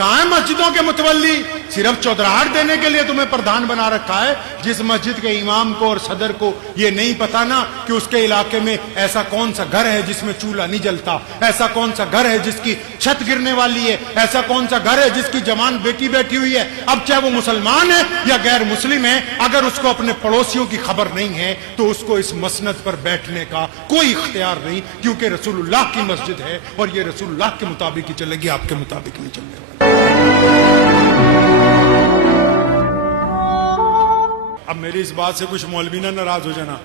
کہاں ہے مسجدوں کے متولی؟ صرف چودراہٹ دینے کے لیے تمہیں پردھان بنا رکھا ہے. جس مسجد کے امام کو اور صدر کو یہ نہیں پتا نا کہ اس کے علاقے میں ایسا کون سا گھر ہے جس میں چولہا نہیں جلتا، ایسا کون سا گھر ہے جس کی چھت گرنے والی ہے، ایسا کون سا گھر ہے جس کی جوان بیٹی بیٹھی ہوئی ہے. اب چاہے وہ مسلمان ہے یا غیر مسلم ہے، اگر اس کو اپنے پڑوسیوں کی خبر نہیں ہے تو اس کو اس مسند پر بیٹھنے کا کوئی اختیار نہیں، کیونکہ رسول اللہ کی مسجد ہے اور یہ رسول اللہ کے مطابق ہی چلے گی، آپ کے مطابق نہیں چلنے والی. اب میری اس بات سے کچھ مولوی نہ ناراض ہو جانا.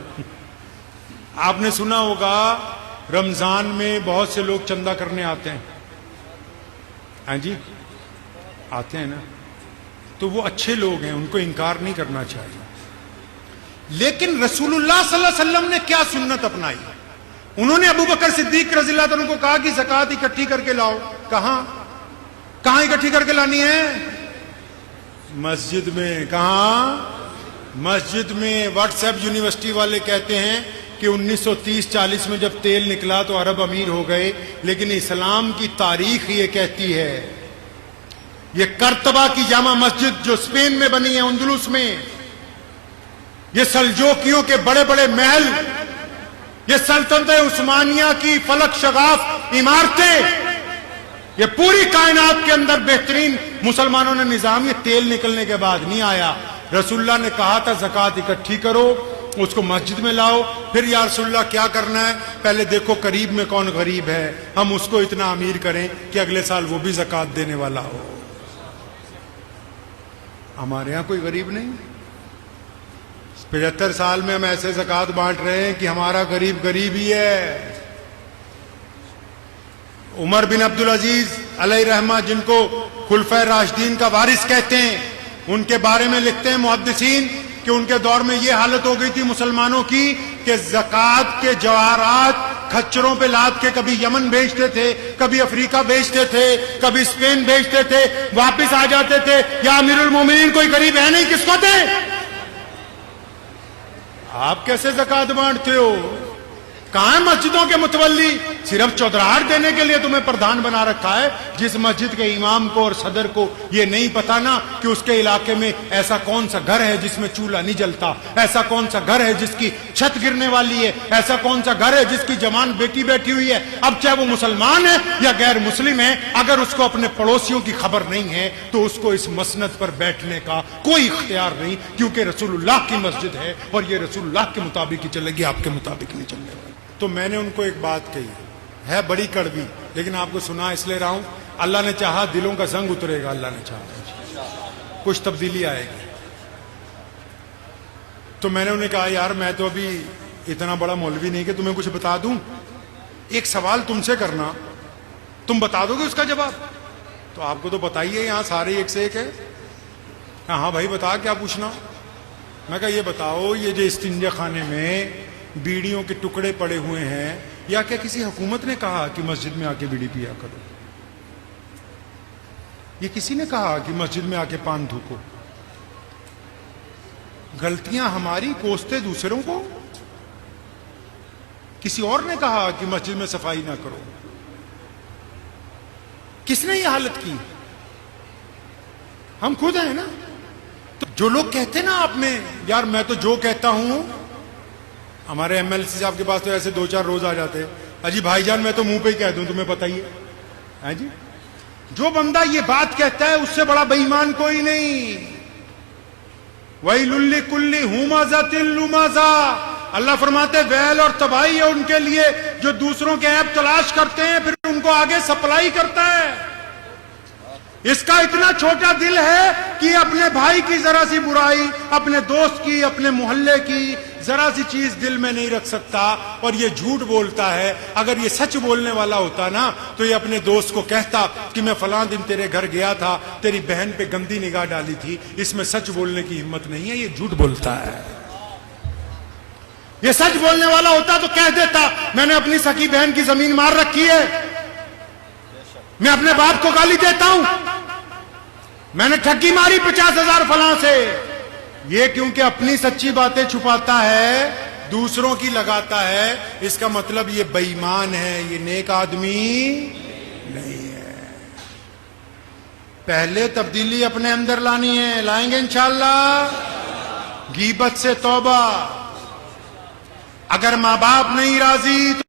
آپ نے سنا ہوگا رمضان میں بہت سے لوگ چندہ کرنے آتے ہیں. ہاں جی آتے ہیں نا، تو وہ اچھے لوگ ہیں، ان کو انکار نہیں کرنا چاہیے. لیکن رسول اللہ صلی اللہ علیہ وسلم نے کیا سنت اپنائی؟ انہوں نے ابو بکر صدیق رضی اللہ عنہ کو کہا کہ زکوٰۃ اکٹھی کر کے لاؤ. کہاں اکٹھی کر کے لانی ہے؟ مسجد میں. کہاں؟ مسجد میں. واٹس ایپ یونیورسٹی والے کہتے ہیں کہ 1930-40 میں جب تیل نکلا تو عرب امیر ہو گئے، لیکن اسلام کی تاریخ یہ کہتی ہے، یہ کرتبہ کی جامع مسجد جو اسپین میں بنی ہے، اندلس میں، یہ سلجوکیوں کے بڑے بڑے محل، یہ سلطنت عثمانیہ کی فلک شغاف عمارتیں، یہ پوری کائنات کے اندر بہترین مسلمانوں نے نظام، یہ تیل نکلنے کے بعد نہیں آیا. رسول اللہ نے کہا تھا زکوٰۃ اکٹھی کرو، اس کو مسجد میں لاؤ. پھر یا رسول اللہ کیا کرنا ہے؟ پہلے دیکھو قریب میں کون غریب ہے، ہم اس کو اتنا امیر کریں کہ اگلے سال وہ بھی زکوٰۃ دینے والا ہو. ہمارے ہاں کوئی غریب نہیں. 75 سال میں ہم ایسے زکوٰۃ بانٹ رہے ہیں کہ ہمارا غریب ہی ہے. عمر بن عبدالعزیز علیہ رحمہ، جن کو خلفۂ راشدین کا وارث کہتے ہیں، ان کے بارے میں لکھتے ہیں محدثین کہ ان کے دور میں یہ حالت ہو گئی تھی مسلمانوں کی کہ زکوٰۃ کے جواہرات کھچروں پہ لاد کے کبھی یمن بھیجتے تھے، کبھی افریقہ بھیجتے تھے، کبھی اسپین بھیجتے تھے، واپس آ جاتے تھے. یا امیر المومنین کوئی غریب ہے نہیں، کس کو دیں؟ آپ کیسے زکوٰۃ بانٹتے ہو؟ کہاں ہے مسجدوں کے متولی؟ صرف چودراہٹ دینے کے لیے تمہیں پردھان بنا رکھا ہے. جس مسجد کے امام کو اور صدر کو یہ نہیں پتا نا کہ اس کے علاقے میں ایسا کون سا گھر ہے جس میں چولہا نہیں جلتا، ایسا کون سا گھر ہے جس کی چھت گرنے والی ہے، ایسا کون سا گھر ہے جس کی جوان بیٹی بیٹھی ہوئی ہے. اب چاہے وہ مسلمان ہے یا غیر مسلم ہے، اگر اس کو اپنے پڑوسیوں کی خبر نہیں ہے تو اس کو اس مسند پر بیٹھنے کا کوئی اختیار نہیں، کیونکہ رسول اللہ کی مسجد ہے اور یہ رسول اللہ کے مطابق ہی چلے گی، آپ کے مطابق نہیں چلنے والی. تو میں نے ان کو ایک بات کہی ہے، بڑی کڑوی، لیکن آپ کو سنا اس لیے رہا ہوں. اللہ نے چاہا دلوں کا زنگ اترے گا، اللہ نے چاہا کچھ تبدیلی آئے گی. تو میں نے انہیں کہا یار میں تو ابھی اتنا بڑا مولوی نہیں کہ تمہیں کچھ بتا دوں. ایک سوال تم سے کرنا، تم بتا دو گے اس کا جواب؟ تو آپ کو تو بتائیے، یہاں سارے ایک سے ایک ہے. ہاں بھائی بتا، کیا پوچھنا؟ میں کہا یہ بتاؤ، یہ جو استنجا خانے میں بیڑیوں کے ٹکڑے پڑے ہوئے ہیں، یا کیا کسی حکومت نے کہا کہ مسجد میں آ کے بیڑی پیا کرو؟ یہ کسی نے کہا کہ مسجد میں آ کے پان تھوکو؟ غلطیاں ہماری، کوستے دوسروں کو. کسی اور نے کہا کہ مسجد میں صفائی نہ کرو؟ کس نے یہ حالت کی؟ ہم خود ہیں نا. تو جو لوگ کہتے نا آپ میں یار میں تو جو کہتا ہوں، ہمارے ایم ایل سی صاحب کے پاس تو ایسے 2-4 روز آ جاتے ہیں، اجی بھائی جان میں تو منہ پہ ہی کہہ دوں، تمہیں پتہ ہی ہے جی. جو بندہ یہ بات کہتا ہے اس سے بڑا بے ایمان کوئی نہیں. وَيْلٌ لِّكُلِّ ہُمَزَةٍ لُمَزَةٍ، اللہ فرماتے ویل اور تباہی ہے ان کے لیے جو دوسروں کے عیب تلاش کرتے ہیں پھر ان کو آگے سپلائی کرتا ہے. اس کا اتنا چھوٹا دل ہے کہ اپنے بھائی کی ذرا سی برائی، اپنے دوست کی، اپنے محلے کی ذرا سی چیز دل میں نہیں رکھ سکتا، اور یہ جھوٹ بولتا ہے. اگر یہ سچ بولنے والا ہوتا نا تو یہ اپنے دوست کو کہتا کہ میں فلاں دن تیرے گھر گیا تھا، تیری بہن پہ گندی نگاہ ڈالی تھی. اس میں سچ بولنے کی ہمت نہیں ہے، یہ جھوٹ بولتا ہے. یہ سچ بولنے والا ہوتا تو کہہ دیتا میں نے اپنی سکی بہن کی زمین مار رکھی ہے، میں اپنے باپ کو گالی دیتا ہوں، میں نے ٹھگی ماری 50,000 فلاں سے. یہ کیونکہ اپنی سچی باتیں چھپاتا ہے، دوسروں کی لگاتا ہے، اس کا مطلب یہ بے ایمان ہے، یہ نیک آدمی نہیں ہے. پہلے تبدیلی اپنے اندر لانی ہے، لائیں گے انشاءاللہ. غیبت سے توبہ. اگر ماں باپ نہیں راضی